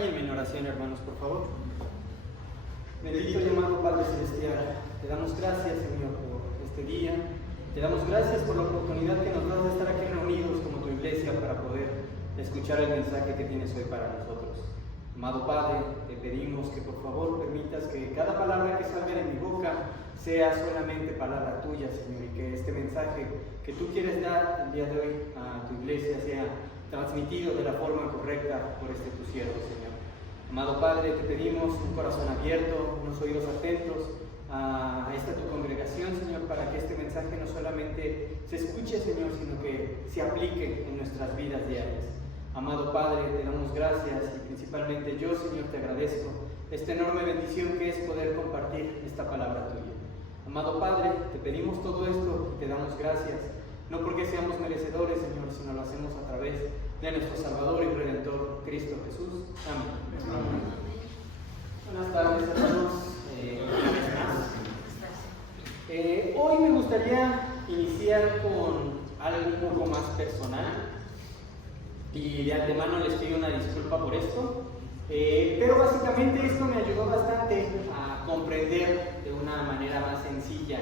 Acompáñenme en oración, hermanos, por favor. Bendito y amado Padre Celestial, te damos gracias, Señor, por este día. Te damos gracias por la oportunidad que nos das de estar aquí reunidos como tu iglesia para poder escuchar el mensaje que tienes hoy para nosotros. Amado Padre, te pedimos que por favor permitas que cada palabra que salga de mi boca sea solamente palabra tuya, Señor, y que este mensaje que tú quieres dar el día de hoy a tu iglesia sea transmitido de la forma correcta por este tu siervo, Señor. Amado Padre, te pedimos un corazón abierto, unos oídos atentos a esta tu congregación, Señor, para que este mensaje no solamente se escuche, Señor, sino que se aplique en nuestras vidas diarias. Amado Padre, te damos gracias y principalmente yo, Señor, te agradezco esta enorme bendición que es poder compartir esta palabra tuya. Amado Padre, te pedimos todo esto y te damos gracias, no porque seamos merecedores, Señor, sino lo hacemos a través de nuestro Salvador y Redentor, Cristo Jesús. Amén. Amén. Buenas tardes, hermanos. Una vez más. Hoy me gustaría iniciar con algo un poco más personal y de antemano les pido una disculpa por esto, pero básicamente esto me ayudó bastante a comprender de una manera más sencilla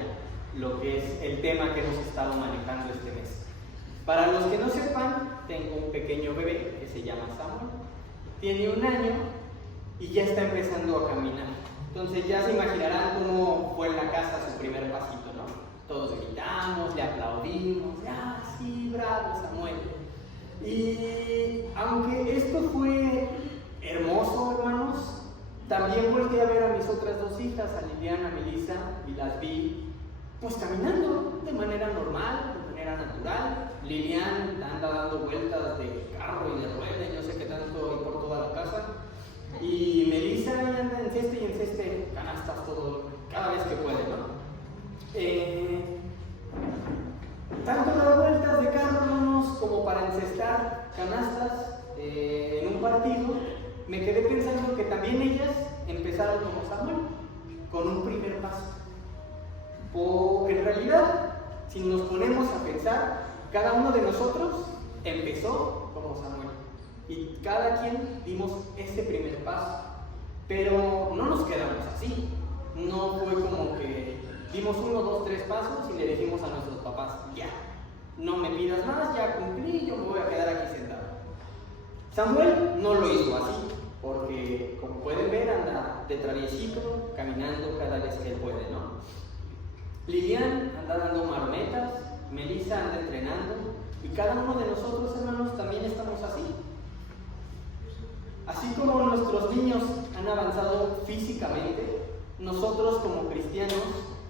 lo que es el tema que hemos estado manejando este mes. Para los que no sepan, tengo un pequeño bebé que se llama Samuel, tiene 1 año y ya está empezando a caminar. Entonces ya se imaginarán cómo fue en la casa su primer pasito, ¿no? Todos gritamos, le aplaudimos, ¡ah, sí, bravo Samuel! Y aunque esto fue hermoso, hermanos, también volteé a ver a mis otras 2 hijas, a Liliana, a Melissa, y las vi pues caminando de manera normal, de manera natural. Lilian anda dando vueltas de carro y de rueda y no sé qué tanto hay por toda la casa. Y Melissa anda en ceste y en ceste canastas todo, cada vez que puede, ¿no? Tanto dar vueltas de carro, hermanos, como para encestar canastas en un partido, me quedé pensando que también ellas empezaron como Samuel, con un primer paso. En realidad, si nos ponemos a pensar, cada uno de nosotros empezó como Samuel y cada quien dimos ese primer paso, pero no nos quedamos así. No fue como que dimos 1, 2, 3 pasos y le dijimos a nuestros papás, ya, no me pidas más, ya cumplí, yo me voy a quedar aquí sentado. Samuel no lo hizo así, porque como pueden ver anda de traviesito, caminando cada vez que él puede, ¿no? Lilian anda dando marometas, Melissa anda entrenando y cada uno de nosotros, hermanos, también estamos así. Así como nuestros niños han avanzado físicamente, nosotros como cristianos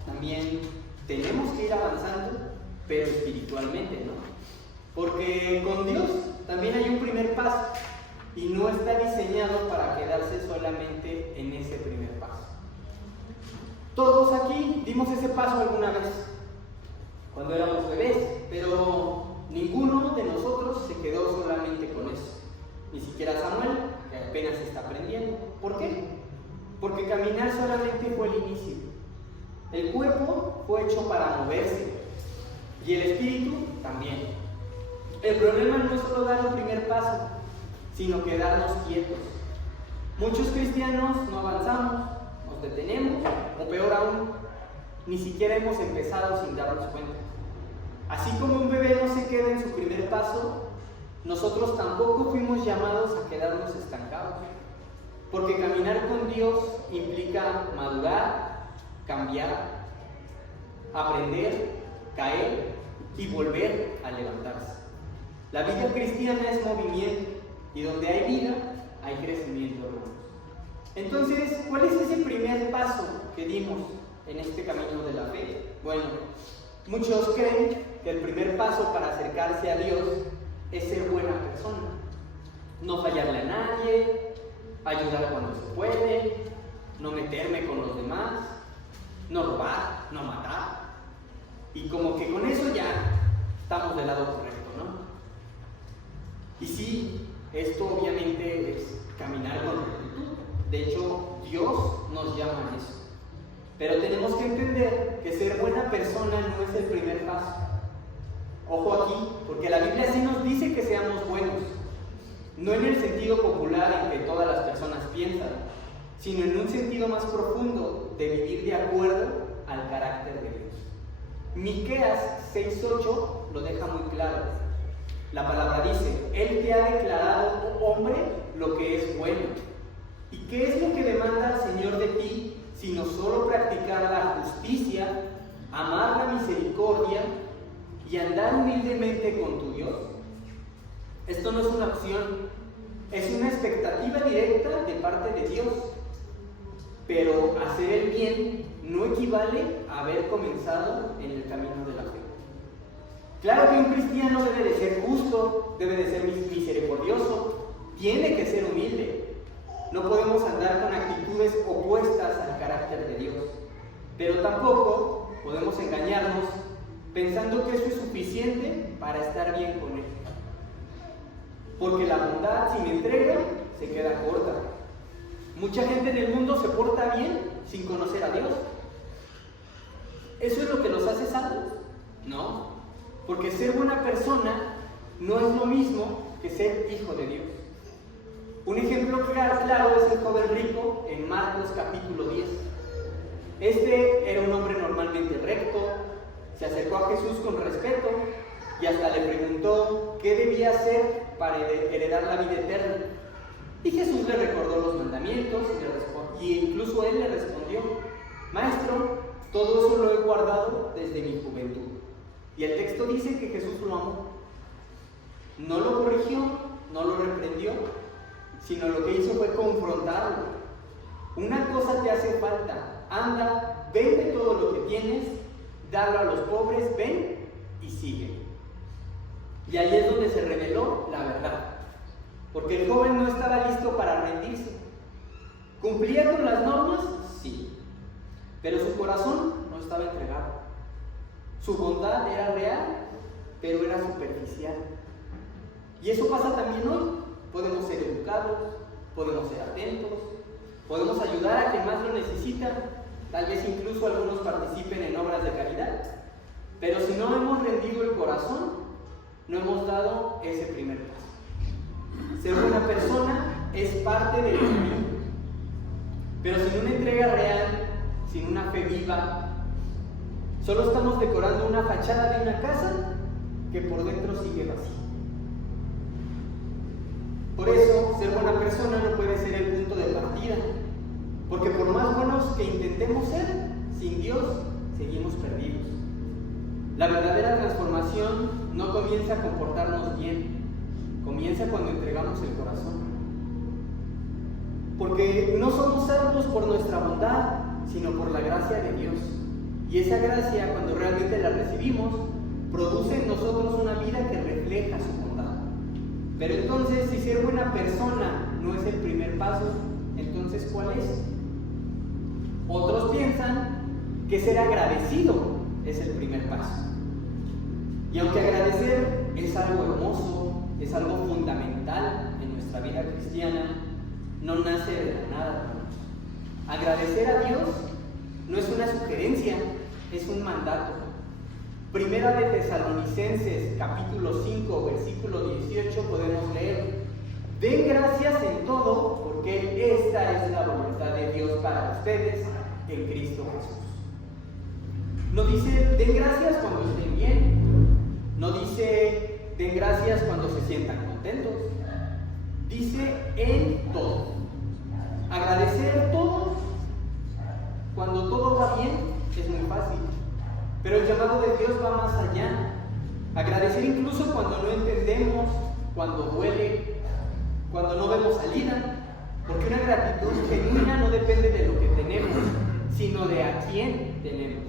también tenemos que ir avanzando, pero espiritualmente, ¿no? Porque con Dios también hay un primer paso y no está diseñado para quedarse solamente en ese primer paso. Todos aquí dimos ese paso alguna vez, cuando éramos bebés, pero ninguno de nosotros se quedó solamente con eso. Ni siquiera Samuel, que apenas está aprendiendo. ¿Por qué? Porque caminar solamente fue el inicio. El cuerpo fue hecho para moverse y el espíritu también. El problema no es solo dar el primer paso, sino quedarnos quietos. Muchos cristianos no avanzamos, nos detenemos, o peor aún, ni siquiera hemos empezado sin darnos cuenta. Así como un bebé no se queda en su primer paso, nosotros tampoco fuimos llamados a quedarnos estancados, porque caminar con Dios implica madurar, cambiar, aprender, caer y volver a levantarse. La vida cristiana es movimiento y donde hay vida hay crecimiento, hermanos. Entonces, ¿cuál es ese primer paso que dimos en este camino de la fe? Bueno, muchos creen que el primer paso para acercarse a Dios es ser buena persona, no fallarle a nadie, ayudar cuando se puede, no meterme con los demás, no robar, no matar, y como que con eso ya estamos del lado correcto, ¿no? Y sí, esto obviamente es caminar con rectitud. De hecho, Dios nos llama a eso. Pero tenemos que entender que ser buena persona no es el primer paso. Ojo aquí, porque la Biblia sí nos dice que seamos buenos. no en el sentido popular en que todas las personas piensan, sino en un sentido más profundo de vivir de acuerdo al carácter de Dios. Miqueas 6:8 lo deja muy claro. La palabra dice: Él te ha declarado, oh hombre, lo que es bueno. ¿Y qué es lo que demanda el Señor de ti, sino solo practicar la justicia, amar la misericordia y andar humildemente con tu Dios? Esto no es una opción, es una expectativa directa de parte de Dios. Pero hacer el bien no equivale a haber comenzado en el camino de la fe. Claro que un cristiano debe de ser justo, debe de ser misericordioso, tiene que ser humilde. No podemos andar con actitudes opuestas al carácter de Dios. Pero tampoco podemos engañarnos pensando que eso es suficiente para estar bien con Él. Porque la bondad sin entrega se queda corta. Mucha gente en el mundo se porta bien sin conocer a Dios. ¿Eso es lo que los hace salvos? No, porque ser buena persona no es lo mismo que ser hijo de Dios. Un ejemplo claro es el joven rico en Marcos capítulo 10. Este era un hombre normalmente recto, se acercó a Jesús con respeto y hasta le preguntó qué debía hacer para heredar la vida eterna. Y Jesús le recordó los mandamientos y incluso él le respondió: Maestro, todo eso lo he guardado desde mi juventud. Y el texto dice que Jesús lo amó. No lo corrigió, no lo reprendió, sino lo que hizo fue confrontarlo. Una cosa te hace falta: anda, vende todo lo que tienes, dalo a los pobres, ven y sigue. Y ahí es donde se reveló la verdad. Porque el joven no estaba listo para rendirse. ¿Cumplía con las normas? Sí. Pero su corazón no estaba entregado. Su bondad era real, pero era superficial. Y eso pasa también hoy. Podemos ser educados, podemos ser atentos, podemos ayudar a quien más lo necesita, tal vez incluso algunos participen en obras de caridad. Pero si no hemos rendido el corazón, no hemos dado ese primer paso. Ser buena persona es parte del camino, pero sin una entrega real, sin una fe viva, solo estamos decorando una fachada de una casa que por dentro sigue vacía. Por eso, ser buena persona no puede ser el punto de partida, porque por más buenos que intentemos ser, sin Dios seguimos perdidos. La verdadera transformación no comienza a comportarnos bien, comienza cuando entregamos el corazón. Porque no somos salvos por nuestra bondad, sino por la gracia de Dios. Y esa gracia, cuando realmente la recibimos, produce en nosotros una vida que refleja su bondad. Pero entonces, si ser buena persona no es el primer paso, entonces ¿cuál es? Otros piensan que ser agradecido es el primer paso. Y aunque agradecer es algo hermoso, es algo fundamental en nuestra vida cristiana, no nace de la nada. Agradecer a Dios no es una sugerencia, es un mandato. Primera de Tesalonicenses, capítulo 5, versículo 18, podemos leer: den gracias en todo, porque esta es la voluntad de Dios para ustedes en Cristo Jesús. No dice den gracias cuando estén bien, no dice den gracias cuando se sientan contentos, dice en todo. Agradecer todo, cuando todo va bien, es muy fácil. Pero el llamado de Dios va más allá. Agradecer incluso cuando no entendemos, cuando duele, cuando no vemos salida. Porque una gratitud genuina no depende de lo que tenemos, sino de a quién tenemos.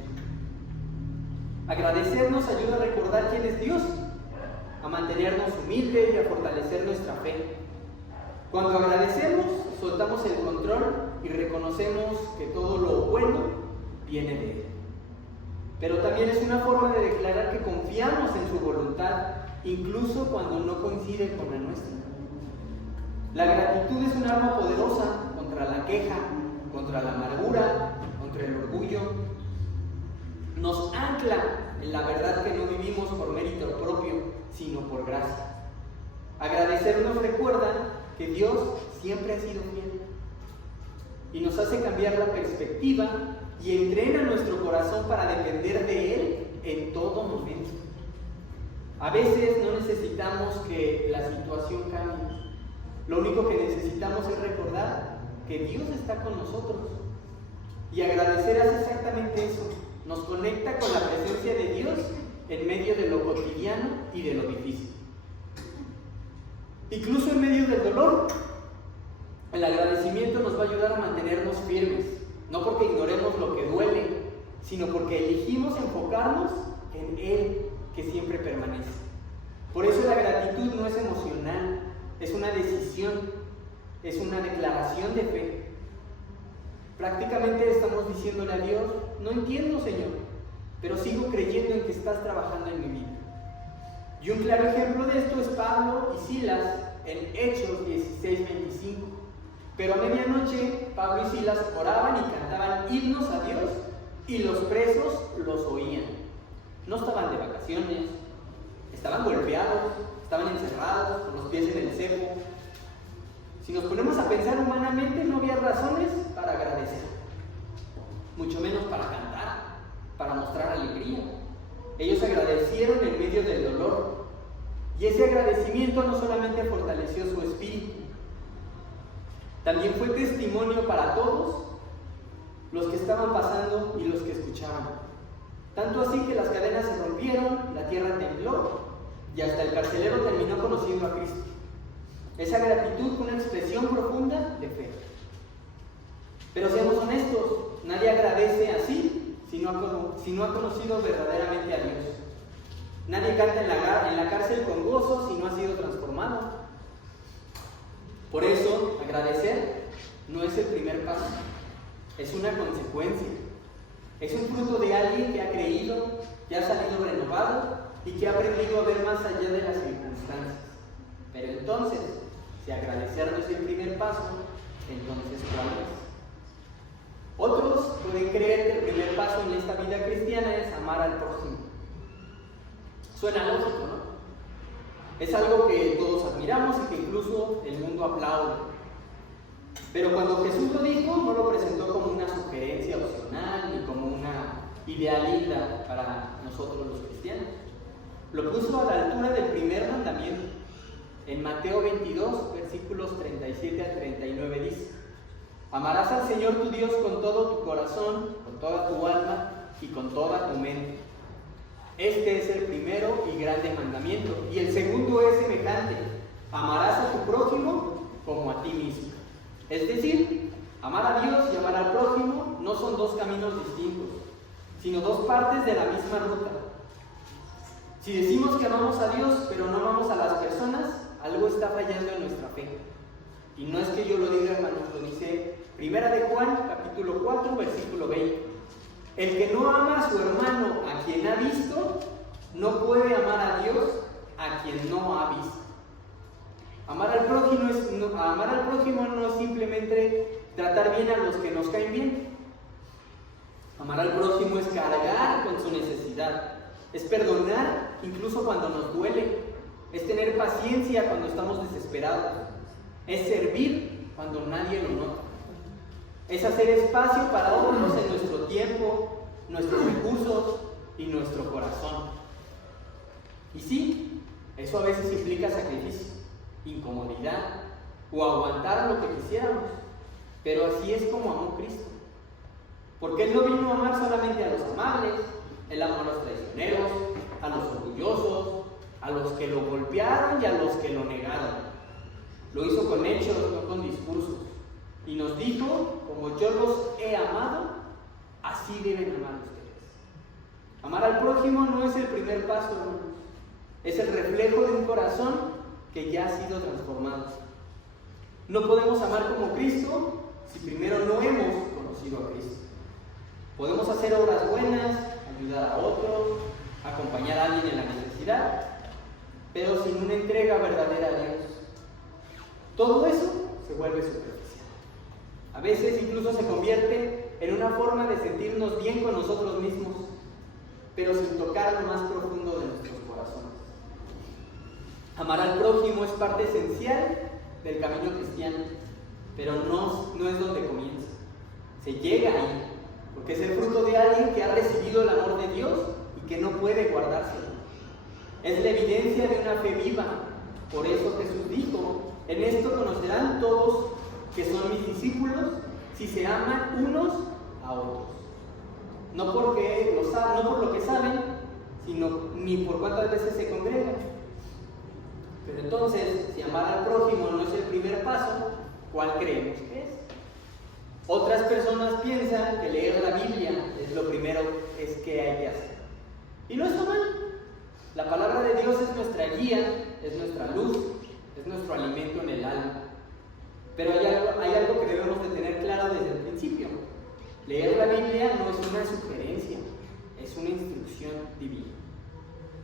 Agradecer nos ayuda a recordar quién es Dios, a mantenernos humildes y a fortalecer nuestra fe. Cuando agradecemos, soltamos el control y reconocemos que todo lo bueno viene de Él. Pero también es una forma de declarar que confiamos en su voluntad, incluso cuando no coincide con la nuestra. La gratitud es un arma poderosa contra la queja, contra la amargura, contra el orgullo. Nos ancla en la verdad que no vivimos por mérito propio, sino por gracia. Agradecer nos recuerda que Dios siempre ha sido fiel. Y nos hace cambiar la perspectiva y entrena nuestro corazón para depender de Él en todo momento. A veces no necesitamos que la situación cambie. Lo único que necesitamos es recordar que Dios está con nosotros. Y agradecer hace exactamente eso. Nos conecta con la presencia de Dios en medio de lo cotidiano y de lo difícil. Incluso en medio del dolor, el agradecimiento nos va a ayudar a mantenernos firmes. No porque ignoremos lo que duele, sino porque elegimos enfocarnos en Él, que siempre permanece. Por eso la gratitud no es emocional, es una decisión, es una declaración de fe. Prácticamente estamos diciéndole a Dios: no entiendo, Señor, pero sigo creyendo en que estás trabajando en mi vida. Y un claro ejemplo de esto es Pablo y Silas en Hechos 16:25. Pero a medianoche Pablo y Silas oraban y cantaban himnos a Dios, y los presos los oían. No estaban de vacaciones, estaban golpeados, estaban encerrados, con los pies en el cepo. Si nos ponemos a pensar humanamente, no había razones para agradecer, mucho menos para cantar, para mostrar alegría. Ellos agradecieron en medio del dolor, y ese agradecimiento no solamente fortaleció su espíritu, también fue testimonio para todos los que estaban pasando y los que escuchaban. Tanto así que las cadenas se rompieron, la tierra tembló y hasta el carcelero terminó conociendo a Cristo. Esa gratitud fue una expresión profunda de fe. Pero seamos honestos, nadie agradece así si no ha conocido verdaderamente a Dios. Nadie canta en la cárcel con gozo si no ha sido transformado. Por eso, agradecer no es el primer paso, es una consecuencia. Es un fruto de alguien que ha creído, que ha salido renovado y que ha aprendido a ver más allá de las circunstancias. Pero entonces, si agradecer no es el primer paso, entonces ¿cuál es? Otros pueden creer que el primer paso en esta vida cristiana es amar al prójimo. Suena lógico, ¿no? Es algo que todos admiramos y que incluso el mundo aplaude. Pero cuando Jesús lo dijo, no lo presentó como una sugerencia opcional ni como una idea linda para nosotros los cristianos. Lo puso a la altura del primer mandamiento. En Mateo 22, versículos 37 al 39 dice: amarás al Señor tu Dios con todo tu corazón, con toda tu alma y con toda tu mente. Este es el primero y grande mandamiento. Y el segundo es semejante: amarás a tu prójimo como a ti mismo. Es decir, amar a Dios y amar al prójimo no son dos caminos distintos, sino dos partes de la misma ruta. Si decimos que amamos a Dios pero no amamos a las personas, algo está fallando en nuestra fe. Y no es que yo lo diga, hermanos, lo dice Primera de Juan, capítulo 4, versículo 20. El que no ama a su hermano a quien ha visto, no puede amar a Dios a quien no ha visto. Amar al prójimo no es simplemente tratar bien a los que nos caen bien. Amar al prójimo es cargar con su necesidad, es perdonar incluso cuando nos duele, es tener paciencia cuando estamos desesperados, es servir cuando nadie lo nota, es hacer espacio para otros en nuestro tiempo, nuestros recursos y nuestro corazón. Y sí, eso a veces implica sacrificio, incomodidad o aguantar lo que quisiéramos, pero así es como amó Cristo. Porque Él no vino a amar solamente a los amables, Él amó a los traicioneros, a los orgullosos, a los que lo golpearon y a los que lo negaron. Lo hizo con hechos, no con discursos. Y nos dijo: como yo los he amado, así deben amar ustedes. Amar al prójimo no es el primer paso, hermanos. Es el reflejo de un corazón que ya ha sido transformado. No podemos amar como Cristo si primero no hemos conocido a Cristo. Podemos hacer obras buenas, ayudar a otros, acompañar a alguien en la necesidad, pero sin una entrega verdadera a Dios. Todo eso se vuelve superficial. A veces incluso se convierte en una forma de sentirnos bien con nosotros mismos, pero sin tocar lo más profundo de nuestros corazones. Amar al prójimo es parte esencial del camino cristiano, pero no es donde comienza. Se llega ahí, porque es el fruto de alguien que ha recibido el amor de Dios y que no puede guardárselo. Es la evidencia de una fe viva. Por eso Jesús dijo: en esto conocerán todos que son mis discípulos, si se aman unos a otros. No por lo que saben, sino ni por cuántas veces se congregan. Pero entonces, si amar al prójimo no es el primer paso, ¿cuál creemos que es? Otras personas piensan que leer la Biblia es lo primero que hay que hacer. Y no está mal. La palabra de Dios es nuestra guía, es nuestra luz, es nuestro alimento en el alma. Pero hay algo que debemos de tener claro desde el principio. Leer la Biblia no es una sugerencia, es una instrucción divina.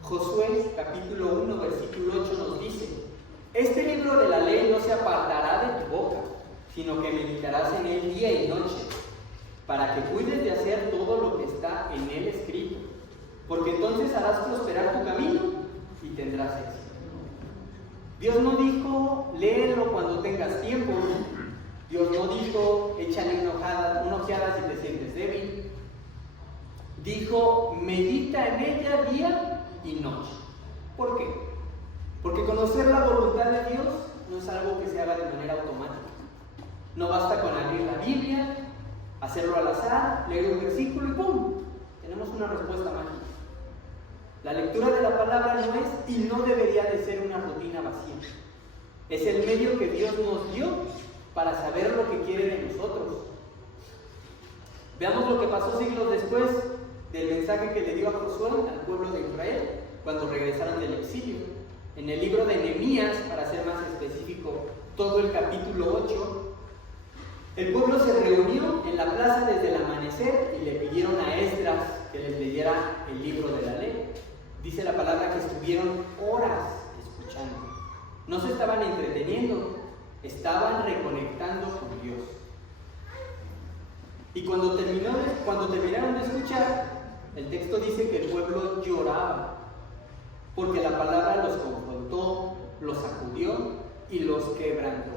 Josué capítulo 1 versículo 8 nos dice: este libro de la ley no se apartará de tu boca, sino que meditarás en él día y noche, para que cuides de hacer todo lo que está en él escrito, porque entonces harás prosperar tu camino y tendrás éxito. Dios no dijo: léelo cuando tengas tiempo. Dios no dijo: échale una ojeada si te sientes débil. Dijo: medita en ella día y noche. ¿Por qué? Porque conocer la voluntad de Dios no es algo que se haga de manera automática. No basta con abrir la Biblia, hacerlo al azar, leer un versículo y ¡pum! Tenemos una respuesta mágica. La lectura de la palabra no es y no debería de ser una rutina vacía. Es el medio que Dios nos dio para saber lo que quiere de nosotros. Veamos lo que pasó siglos después del mensaje que le dio a Josué al pueblo de Israel cuando regresaron del exilio. En el libro de Nehemías, para ser más específico, todo el capítulo 8, el pueblo se reunió en la plaza desde el amanecer y le pidieron a Esdras que les leyera el libro de la ley. Dice la palabra que estuvieron horas escuchando. No se estaban entreteniendo, estaban reconectando con Dios. Y cuando terminaron de escuchar, el texto dice que el pueblo lloraba, porque la palabra los confrontó, los sacudió y los quebrantó.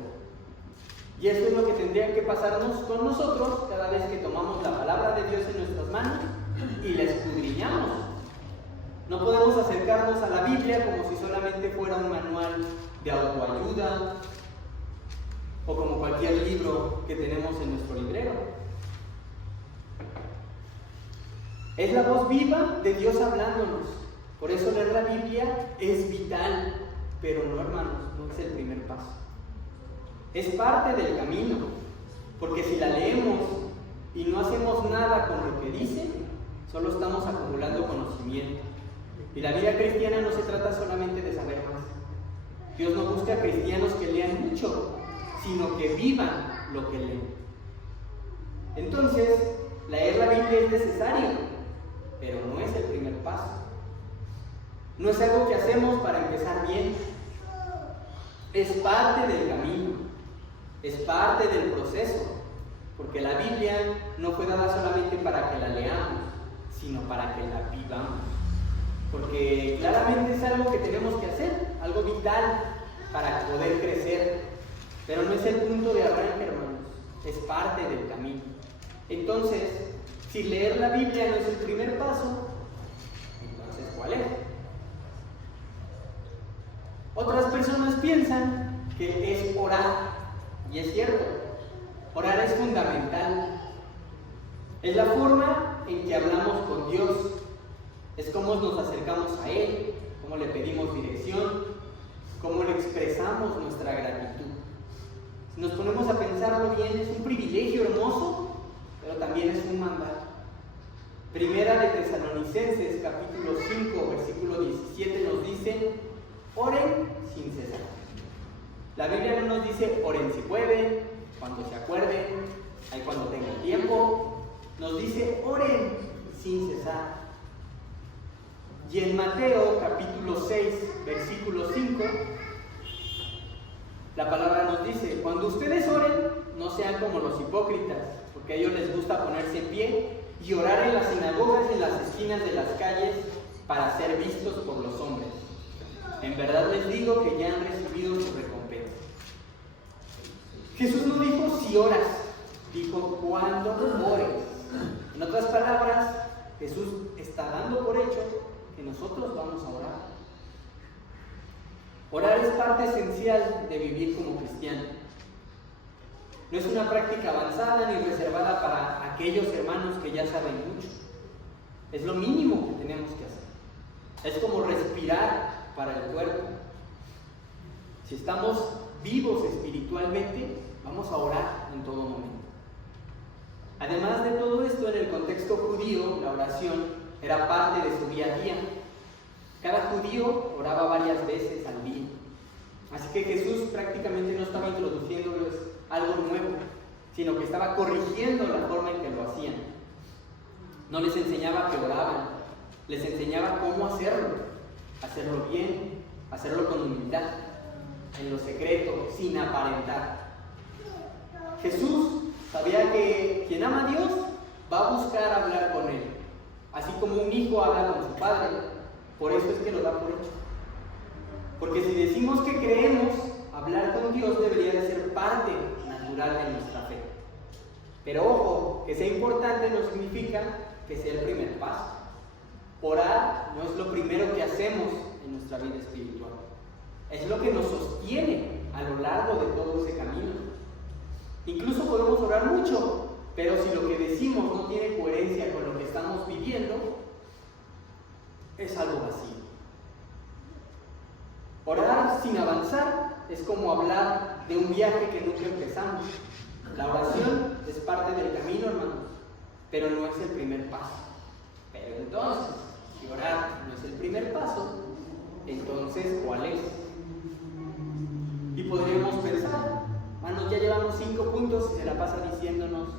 Y eso es lo que tendría que pasarnos con nosotros cada vez que tomamos la palabra de Dios en nuestras manos y la escudriñamos. No podemos acercarnos a la Biblia como si solamente fuera un manual de autoayuda o como cualquier libro que tenemos en nuestro librero. Es la voz viva de Dios hablándonos. Por eso leer la Biblia es vital, pero no, hermanos, no es el primer paso. Es parte del camino, porque si la leemos y no hacemos nada con lo que dice, solo estamos acumulando conocimiento. Y la vida cristiana no se trata solamente de saber más. Dios no busca cristianos que lean mucho, sino que vivan lo que leen. Entonces, leer la Biblia es necesario, pero no es el primer paso. No es algo que hacemos para empezar bien. Es parte del camino, es parte del proceso, porque la Biblia no fue dada solamente para que la leamos, sino para que la vivamos. Porque claramente es algo que tenemos que hacer, algo vital para poder crecer, pero no es el punto de arranque, hermanos, es parte del camino. Entonces, si leer la Biblia no es el primer paso, entonces ¿cuál es? Otras personas piensan que es orar, y es cierto, orar es fundamental. Es la forma en que hablamos con Dios, es cómo nos acercamos a Él, cómo le pedimos dirección, cómo le expresamos nuestra gratitud. Si nos ponemos a pensarlo bien, es un privilegio hermoso, pero también es un mandato. Primera de Tesalonicenses, capítulo 5, versículo 17 nos dice: oren sin cesar. La Biblia no nos dice oren si pueden, cuando se acuerden, ahí cuando tengan tiempo. Nos dice oren sin cesar. Y en Mateo capítulo 6, versículo 5, la palabra nos dice: cuando ustedes oren, no sean como los hipócritas, porque a ellos les gusta ponerse en pie y orar en las sinagogas y en las esquinas de las calles para ser vistos por los hombres. En verdad les digo que ya han recibido su recompensa. Jesús no dijo si oras, dijo cuando ores. En otras palabras, Jesús está dando por hecho que nosotros vamos a orar. Orar es parte esencial de vivir como cristiano. No es una práctica avanzada ni reservada para aquellos hermanos que ya saben mucho. Es lo mínimo que tenemos que hacer. Es como respirar para el cuerpo. Si estamos vivos espiritualmente, vamos a orar en todo momento. Además de todo esto, en el contexto judío, la oración era parte de su día a día. Cada judío oraba varias veces al día. Así que Jesús prácticamente no estaba introduciéndoles algo nuevo, sino que estaba corrigiendo la forma en que lo hacían. No les enseñaba que oraban, les enseñaba cómo hacerlo bien, hacerlo con humildad, en lo secreto, sin aparentar. Jesús sabía que quien ama a Dios va a buscar hablar con Él, así como un hijo habla con su padre. Por eso es que lo da por hecho. Porque si decimos que creemos, hablar con Dios debería de ser parte natural de nuestra fe. Pero ojo, que sea importante no significa que sea el primer paso. Orar no es lo primero que hacemos en nuestra vida espiritual. Es lo que nos sostiene a lo largo de todo ese camino. Incluso podemos orar mucho, pero si lo que decimos no tiene coherencia con lo que estamos viviendo, es algo vacío. Orar sin avanzar es como hablar de un viaje que nunca empezamos. La oración es parte del camino, hermanos, pero no es el primer paso. Pero entonces, si orar no es el primer paso, entonces, ¿cuál es? Y podríamos pensar, hermanos, ya llevamos 5 puntos y se la pasa diciéndonos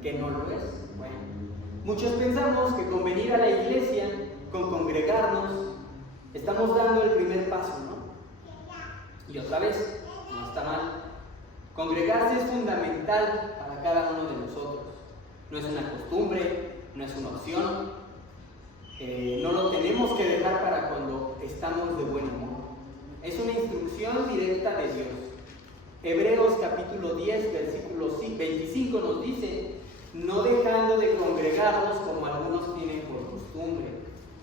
que no lo es. Bueno, muchos pensamos que con venir a la iglesia, con congregarnos, estamos dando el primer paso, ¿no? Y otra vez, no está mal. Congregarse es fundamental para cada uno de nosotros. No es una costumbre, no es una opción. No lo tenemos que dejar para cuando estamos de buen humor. Es una instrucción directa de Dios. Hebreos capítulo 10, versículo 25 nos dice: no dejando de congregarnos como algunos tienen por costumbre,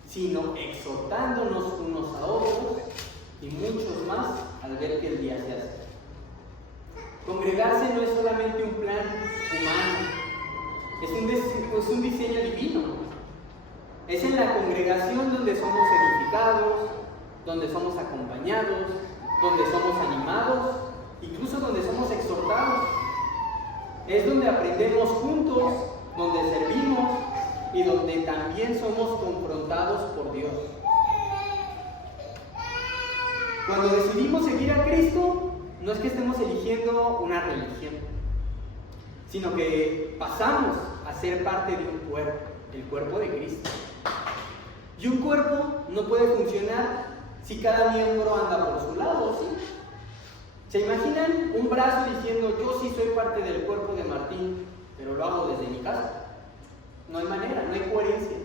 sino exhortándonos unos a otros, y muchos más al ver que el día se acerca. Congregarse no es solamente un plan humano, es un diseño divino. Es en la congregación donde somos edificados, donde somos acompañados, donde somos animados, incluso donde somos exhortados. Es donde aprendemos juntos, donde servimos y donde también somos confrontados por Dios. Cuando decidimos seguir a Cristo, no es que estemos eligiendo una religión, sino que pasamos a ser parte de un cuerpo, el cuerpo de Cristo. Y un cuerpo no puede funcionar si cada miembro anda por su lado, ¿sí? ¿Se imaginan un brazo diciendo yo sí soy parte del cuerpo de Martín, pero lo hago desde mi casa? No hay manera, no hay coherencia.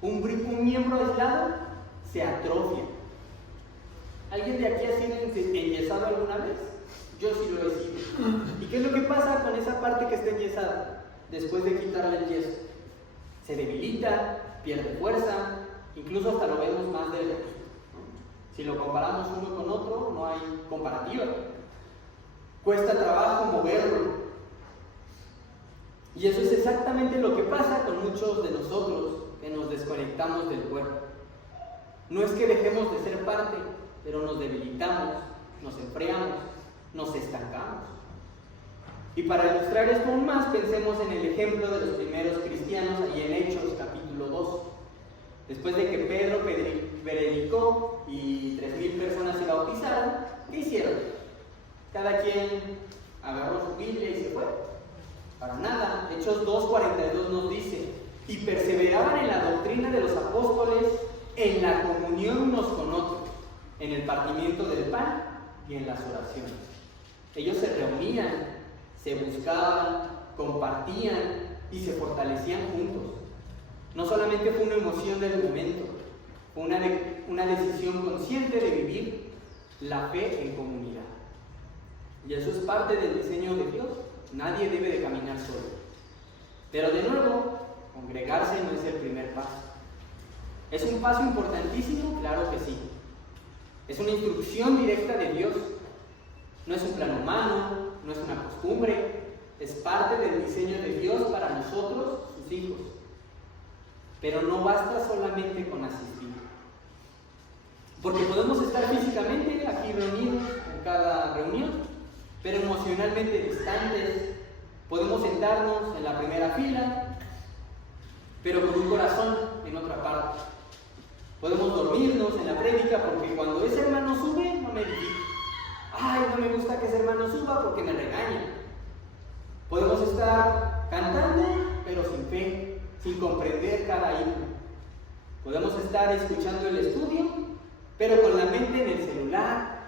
Un miembro aislado se atrofia. ¿Alguien de aquí ha sido enyesado alguna vez? Yo sí lo he sido. ¿Y qué es lo que pasa con esa parte que está enyesada después de quitarle el yeso? Se debilita, pierde fuerza, incluso hasta lo vemos más débil. Si lo comparamos uno con otro, no hay comparativa. Cuesta trabajo moverlo. Y eso es exactamente lo que pasa con muchos de nosotros que nos desconectamos del cuerpo. No es que dejemos de ser parte, pero nos debilitamos, nos enfriamos, nos estancamos. Y para ilustrar esto aún más, pensemos en el ejemplo de los primeros cristianos ahí en Hechos capítulo 2. Después de que Pedro predicó y 3,000 personas se bautizaron, ¿qué hicieron? Cada quien agarró su Biblia y se fue. Para nada. Hechos 2:42 nos dice: y perseveraban en la doctrina de los apóstoles, en la comunión unos con otros, en el partimiento del pan y en las oraciones. Ellos se reunían, se buscaban, compartían y se fortalecían juntos. No solamente fue una emoción del momento, fue una decisión consciente de vivir la fe en comunidad. Y eso es parte del diseño de Dios. Nadie debe de caminar solo. Pero de nuevo, congregarse no es el primer paso. ¿Es un paso importantísimo? Claro que sí. Es una instrucción directa de Dios. No es un plan humano, no es una costumbre. Es parte del diseño de Dios para nosotros, sus hijos. Pero no basta solamente con asistir. Porque podemos estar físicamente aquí reunidos en cada reunión, pero emocionalmente distantes. Podemos sentarnos en la primera fila, pero con un corazón en otra parte. Podemos dormirnos en la prédica porque cuando ese hermano sube, no me edifica. Ay, no me gusta que ese hermano suba porque me regaña. Podemos estar cantando, pero sin fe, sin comprender cada himno. Podemos estar escuchando el estudio, pero con la mente en el celular,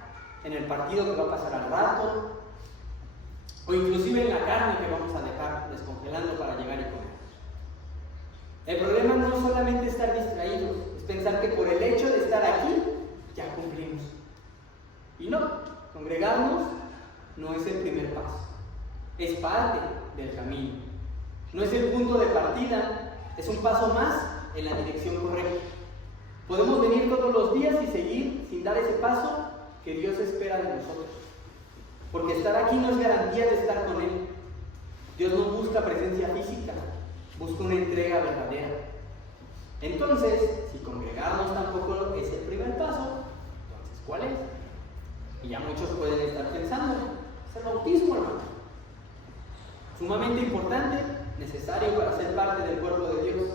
en el partido que va a pasar al rato, o inclusive en la carne que vamos a dejar descongelando para llegar y comer. El problema no es solamente estar distraídos, es pensar que por el hecho de estar aquí, ya cumplimos. Y no, congregarnos no es el primer paso, es parte del camino. No es el punto de partida, es un paso más en la dirección correcta. Podemos venir todos los días y seguir sin dar ese paso que Dios espera de nosotros. Porque estar aquí no es garantía de estar con Él. Dios no busca presencia física, busca una entrega verdadera. Entonces, si congregarnos tampoco es el primer paso, entonces ¿cuál es? Y ya muchos pueden estar pensando, es el bautismo, hermano. Sumamente importante, necesario para ser parte del cuerpo de Dios.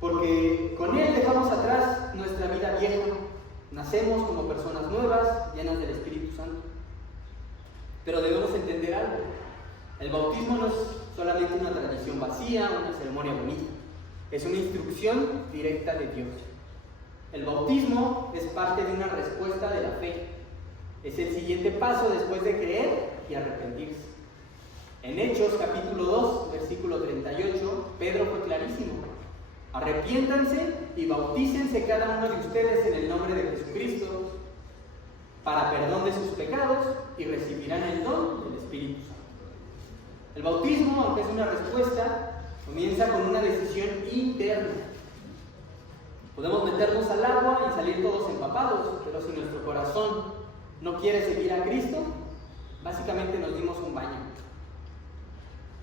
Porque con Él dejamos atrás nuestra vida vieja, nacemos como personas nuevas, llenas del Espíritu Santo. Pero debemos entender algo, el bautismo no es solamente una tradición vacía, una ceremonia bonita, es una instrucción directa de Dios. El bautismo es parte de una respuesta de la fe, es el siguiente paso después de creer y arrepentirse. En Hechos capítulo 2, versículo 38, Pedro fue clarísimo. Arrepiéntanse y bautícense cada uno de ustedes en el nombre de Jesucristo para perdón de sus pecados y recibirán el don del Espíritu Santo. El bautismo, aunque es una respuesta, comienza con una decisión interna. Podemos meternos al agua y salir todos empapados, pero si nuestro corazón no quiere seguir a Cristo, básicamente nos dimos un baño.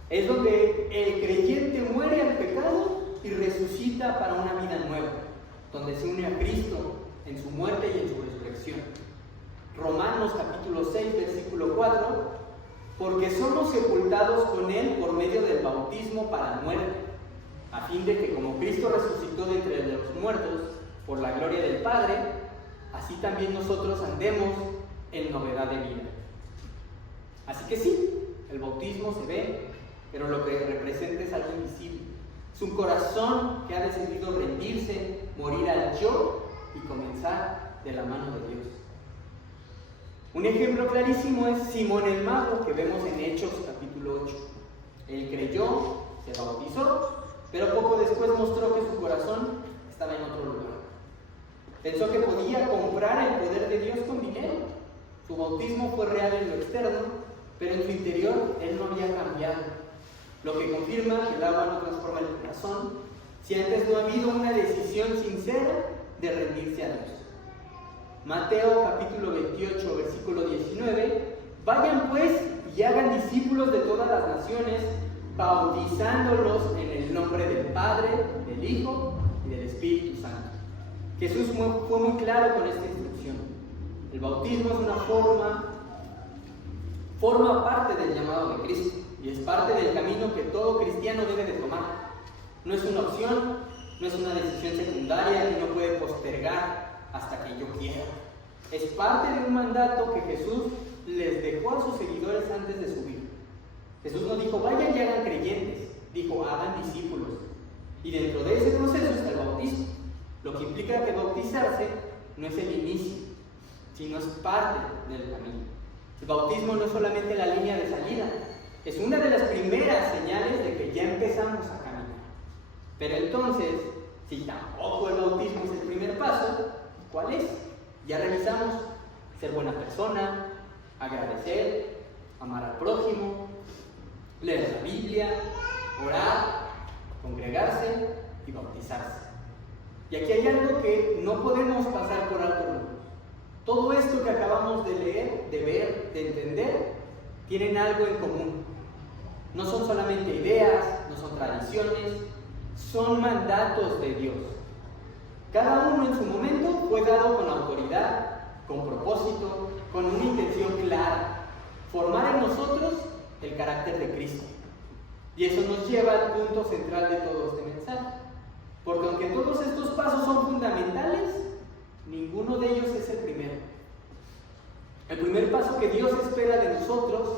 Es donde el creyente muere al pecado y resucita para una vida nueva, donde se une a Cristo en su muerte y en su resurrección. Romanos capítulo 6, versículo 4, porque somos sepultados con Él por medio del bautismo para muerte, a fin de que como Cristo resucitó de entre los muertos por la gloria del Padre, así también nosotros andemos en novedad de vida. Así que sí, el bautismo se ve, pero lo que representa es algo invisible. Es un corazón que ha decidido rendirse, morir al yo y comenzar de la mano de Dios. Un ejemplo clarísimo es Simón el Mago, que vemos en Hechos capítulo 8. Él creyó, se bautizó, pero poco después mostró que su corazón estaba en otro lugar. Pensó que podía comprar el poder de Dios con dinero. Su bautismo fue real en lo externo, pero en su interior él no había cambiado. Lo que confirma que el agua no transforma el corazón si antes no ha habido una decisión sincera de rendirse a Dios. Mateo capítulo 28, versículo 19, vayan pues y hagan discípulos de todas las naciones, bautizándolos en el nombre del Padre, del Hijo y del Espíritu Santo. Jesús fue muy claro con esta instrucción. El bautismo es una forma parte del llamado de Cristo y es parte del camino que todo cristiano debe de tomar. No es una opción, no es una decisión secundaria que no puede postergar hasta que yo quiera. Es parte de un mandato que Jesús les dejó a sus seguidores antes de subir. Jesús no dijo, vayan y hagan creyentes, dijo, hagan discípulos. Y dentro de ese proceso está el bautismo, lo que implica que bautizarse no es el inicio, sino es parte del camino. El bautismo no es solamente la línea de salida, es una de las primeras señales de que ya empezamos a caminar. Pero entonces, si tampoco el bautismo es el primer paso, ¿cuál es? Ya revisamos, ser buena persona, agradecer, amar al prójimo, leer la Biblia, orar, congregarse y bautizarse. Y aquí hay algo que no podemos pasar por alto nunca. Todo esto que acabamos de leer, de ver, de entender, tienen algo en común. No son solamente ideas, no son tradiciones, son mandatos de Dios. Cada uno en su momento fue dado con autoridad, con propósito, con una intención clara: formar en nosotros el carácter de Cristo. Y eso nos lleva al punto central de todo este mensaje. Porque aunque todos estos pasos son fundamentales, ninguno de ellos es el primero. El primer paso que Dios espera de nosotros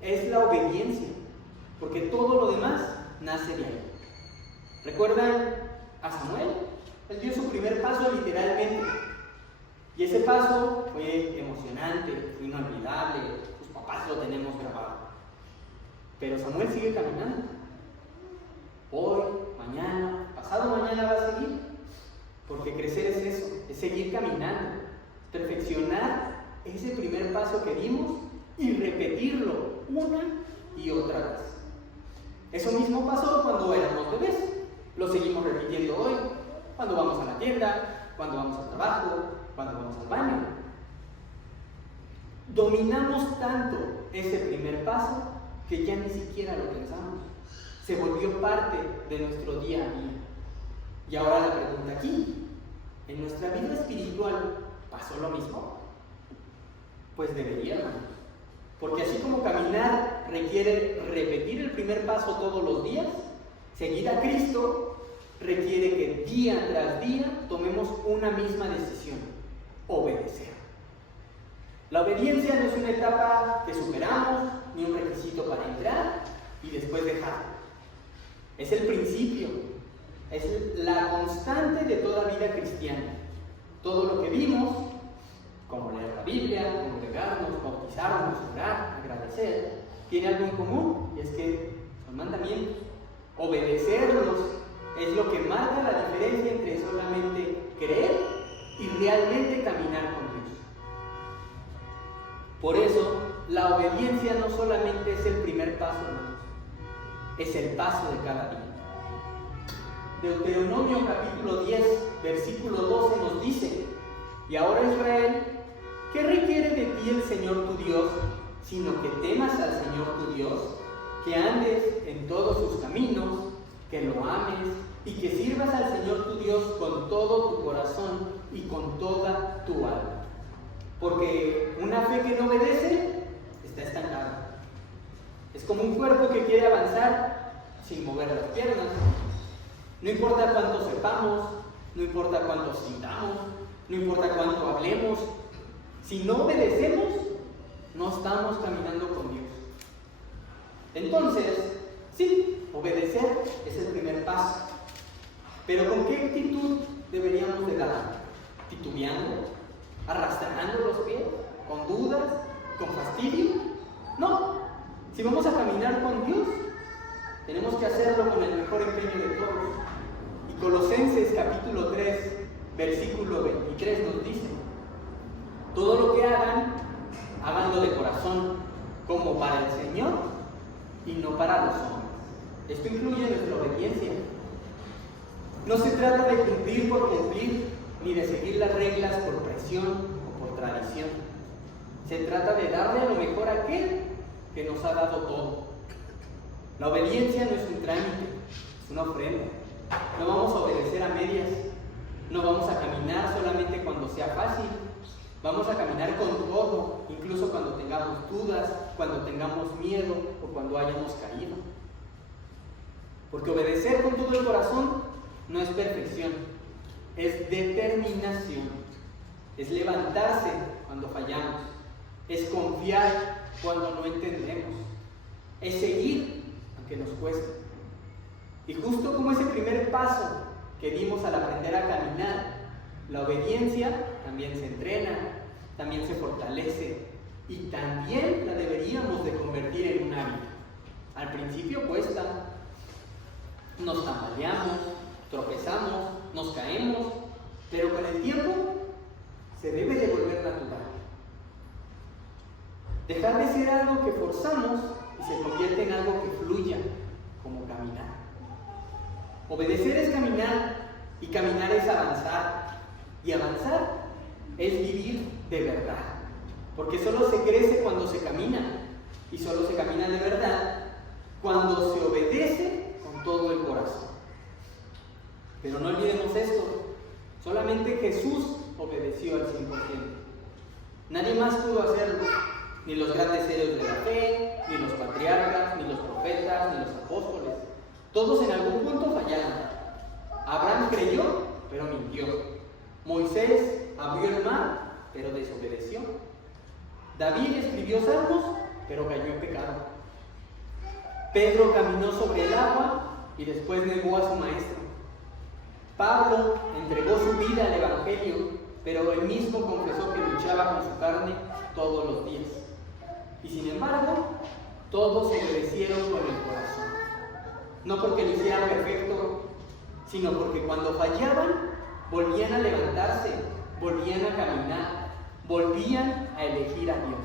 es la obediencia, porque todo lo demás nace de ahí. ¿Recuerdan a Samuel? Él dio su primer paso literalmente. Y ese paso fue emocionante, fue inolvidable, sus papás lo tenemos grabado. Pero Samuel sigue caminando. Hoy, mañana, pasado mañana va a seguir. Porque crecer es eso, es seguir caminando, perfeccionar ese primer paso que dimos y repetirlo una y otra vez. Eso mismo pasó cuando éramos bebés. Lo seguimos repitiendo hoy, cuando vamos a la tienda, cuando vamos al trabajo, cuando vamos al baño. Dominamos tanto ese primer paso que ya ni siquiera lo pensamos. Se volvió parte de nuestro día a día. Y ahora la pregunta aquí: ¿en nuestra vida espiritual pasó lo mismo? Pues debería, ¿no? Porque así como caminar requiere repetir el primer paso todos los días, seguir a Cristo requiere que día tras día tomemos una misma decisión: obedecer. La obediencia no es una etapa que superamos, ni un requisito para entrar y después dejarlo. Es el principio, es la constante de toda vida cristiana. Todo lo que vimos, como leer la Biblia, congregarnos, bautizarnos, orar, agradecer, tiene algo en común, y es que son mandamientos. Obedecerlos es lo que marca la diferencia entre solamente creer y realmente caminar con Dios. Por eso, la obediencia no solamente es el primer paso, hermanos, es el paso de cada día. Deuteronomio capítulo 10, versículo 12 nos dice: y ahora, Israel, ¿qué requiere de ti el Señor tu Dios, sino que temas al Señor tu Dios, que andes en todos sus caminos, que lo ames y que sirvas al Señor tu Dios con todo tu corazón y con toda tu alma? Porque una fe que no obedece está estancada. Es como un cuerpo que quiere avanzar sin mover las piernas. No importa cuánto sepamos, no importa cuánto sintamos, no importa cuánto hablemos, si no obedecemos, no estamos caminando con Dios. Entonces, sí, obedecer es el primer paso. Pero ¿con qué actitud deberíamos de dar? ¿Titubeando? ¿Arrastrando los pies? ¿Con dudas? ¿Con fastidio? No. Si vamos a caminar con Dios, tenemos que hacerlo con el mejor empeño de todos. Y Colosenses capítulo 3, versículo 23 nos dice: todo lo que hagan, háganlo de corazón, como para el Señor y no para los hombres. Esto incluye nuestra obediencia. No se trata de cumplir por cumplir, ni de seguir las reglas por presión o por tradición. Se trata de darle a lo mejor a aquel que nos ha dado todo. La obediencia no es un trámite, es una ofrenda. No vamos a obedecer a medias, no vamos a caminar solamente cuando sea fácil. Vamos a caminar con todo, incluso cuando tengamos dudas, cuando tengamos miedo o cuando hayamos caído. Porque obedecer con todo el corazón no es perfección, es determinación, es levantarse cuando fallamos, es confiar cuando no entendemos, es seguir aunque nos cueste. Y justo como ese primer paso que dimos al aprender a caminar, la obediencia también se entrena, también se fortalece y también la deberíamos de convertir en un hábito. Al principio cuesta, nos tambaleamos, tropezamos, nos caemos, pero con el tiempo se debe de volver natural. Dejar de ser algo que forzamos y se convierte en algo que fluya, como caminar. Obedecer es caminar y caminar es avanzar. Y avanzar es vivir de verdad. Porque solo se crece cuando se camina. Y solo se camina de verdad cuando se obedece con todo el corazón. Pero no olvidemos esto. Solamente Jesús obedeció al 100%. Nadie más pudo hacerlo. Ni los grandes héroes de la fe, ni los patriarcas, ni los profetas, ni los apóstoles. Todos en algún punto fallaron. Abraham creyó, pero mintió. Moisés abrió el mar, pero desobedeció. David escribió salmos, pero cayó en pecado. Pedro caminó sobre el agua y después negó a su maestro. Pablo entregó su vida al Evangelio, pero él mismo confesó que luchaba con su carne todos los días. Y sin embargo, todos obedecieron con el corazón. No porque lo hicieran perfecto, sino porque cuando fallaban, volvían a levantarse, volvían a caminar, volvían a elegir a Dios.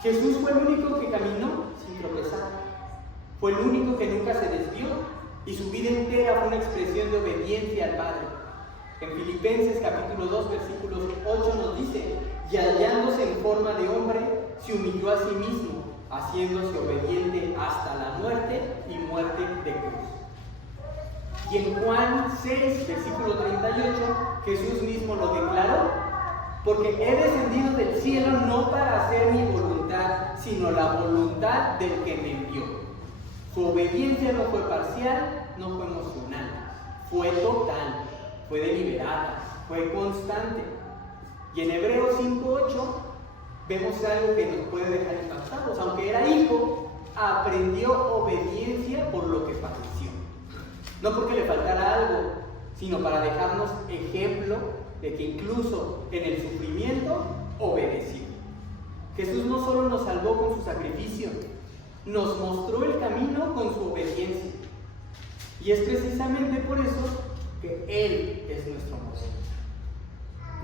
Jesús fue el único que caminó sin tropezar. Fue el único que nunca se desvió y su vida entera fue una expresión de obediencia al Padre. En Filipenses capítulo 2, versículos 8 nos dice: y hallándose en forma de hombre, se humilló a sí mismo, haciéndose obediente hasta la muerte y muerte de cruz. Y en Juan 6, versículo 38, Jesús mismo lo declaró: porque he descendido del cielo no para hacer mi voluntad, sino la voluntad del que me envió. Su obediencia no fue parcial, no fue emocional, fue total, fue deliberada, fue constante. Y en Hebreos 5:8 vemos algo que nos puede dejar impactados. Aunque era hijo, aprendió obediencia por lo que padeció. No porque le faltara algo, sino para dejarnos ejemplo de que incluso en el sufrimiento obedeció. Jesús no solo nos salvó con su sacrificio, nos mostró el camino con su obediencia. Y es precisamente por eso que Él es nuestro modelo.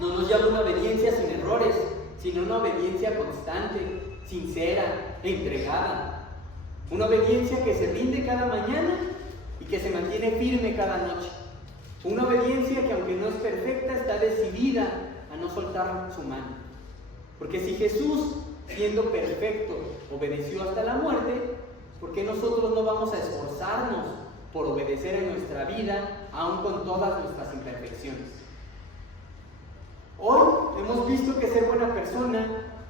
No nos llama una obediencia sin errores, sino una obediencia constante, sincera, entregada. Una obediencia que se rinde cada mañana y que se mantiene firme cada noche. Una obediencia que, aunque no es perfecta, está decidida a no soltar su mano. Porque si Jesús, siendo perfecto, obedeció hasta la muerte, ¿por qué nosotros no vamos a esforzarnos por obedecer en nuestra vida, aun con todas nuestras imperfecciones? Hoy hemos visto que ser buena persona,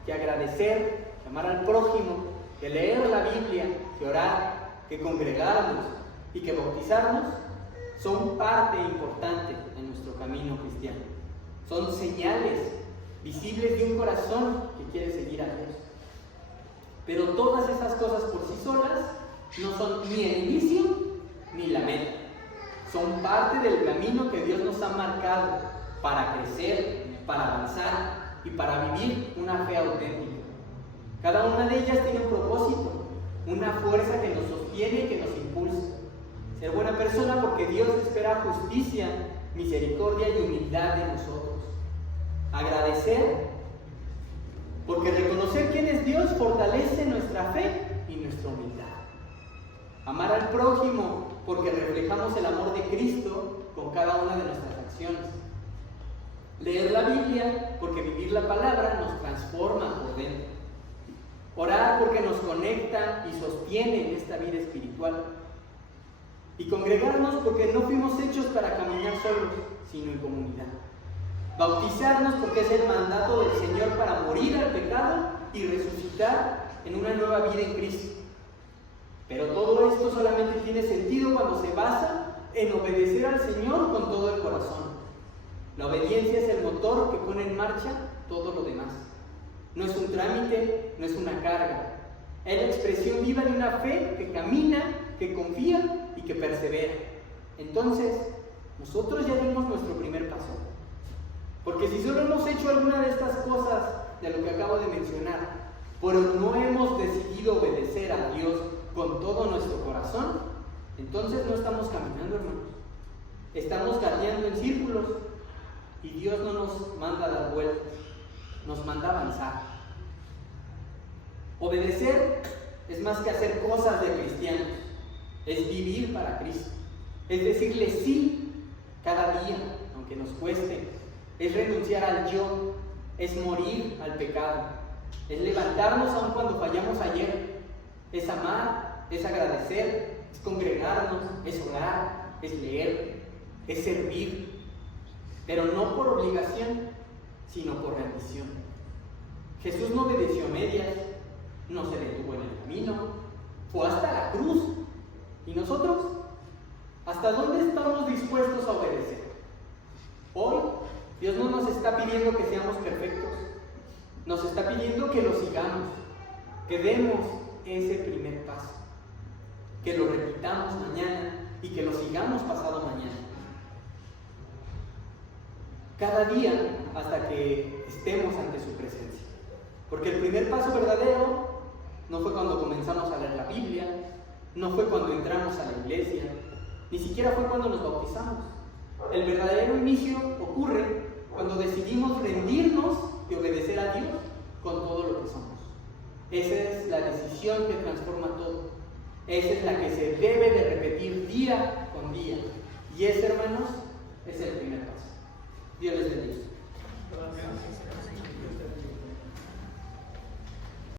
que agradecer, que amar al prójimo, que leer la Biblia, que orar, que congregarnos y que bautizarnos son parte importante en nuestro camino cristiano. Son señales visibles de un corazón que quiere seguir a Dios. Pero todas esas cosas por sí solas no son ni el inicio ni la meta. Son parte del camino que Dios nos ha marcado para crecer, para avanzar y para vivir una fe auténtica. Cada una de ellas tiene un propósito, una fuerza que nos sostiene y que nos impulsa. Ser buena persona porque Dios espera justicia, misericordia y humildad de nosotros. Agradecer porque reconocer quién es Dios fortalece nuestra fe y nuestra humildad. Amar al prójimo porque reflejamos el amor de Cristo con cada una de nuestras acciones. Leer la Biblia porque vivir la palabra nos transforma por dentro. Orar porque nos conecta y sostiene en esta vida espiritual. Y congregarnos porque no fuimos hechos para caminar solos, sino en comunidad. Bautizarnos porque es el mandato del Señor para morir al pecado y resucitar en una nueva vida en Cristo. Pero todo esto solamente tiene sentido cuando se basa en obedecer al Señor con todo el corazón. La obediencia es el motor que pone en marcha todo lo demás. No es un trámite, no es una carga. Es la expresión viva de una fe que camina, que confía y que persevera. Entonces, nosotros ya dimos nuestro primer paso. Porque si solo hemos hecho alguna de estas cosas de lo que acabo de mencionar, pero no hemos decidido obedecer a Dios con todo nuestro corazón, entonces no estamos caminando, hermanos. Estamos gateando en círculos y Dios no nos manda a dar vueltas, nos manda a avanzar. Obedecer es más que hacer cosas de cristianos, es vivir para Cristo. Es decirle sí cada día, aunque nos cueste. Es renunciar al yo, es morir al pecado, es levantarnos aun cuando fallamos ayer, es amar, es agradecer, es congregarnos, es orar, es leer, es servir, pero no por obligación, sino por rendición. Jesús no obedeció a medias, no se detuvo en el camino, fue hasta la cruz. ¿Y nosotros? ¿Hasta dónde estamos dispuestos a obedecer? Hoy, Dios no nos está pidiendo que seamos perfectos, nos está pidiendo que lo sigamos, que demos ese primer paso, que lo repitamos mañana y que lo sigamos pasado mañana. Cada día hasta que estemos ante su presencia. Porque el primer paso verdadero no fue cuando comenzamos a leer la Biblia, no fue cuando entramos a la iglesia, ni siquiera fue cuando nos bautizamos. El verdadero inicio ocurre cuando decidimos rendirnos y obedecer a Dios con todo lo que somos. Esa es la decisión que transforma todo. Esa es la que se debe de repetir día con día. Y ese, hermanos, es el primer paso. Dios les bendiga.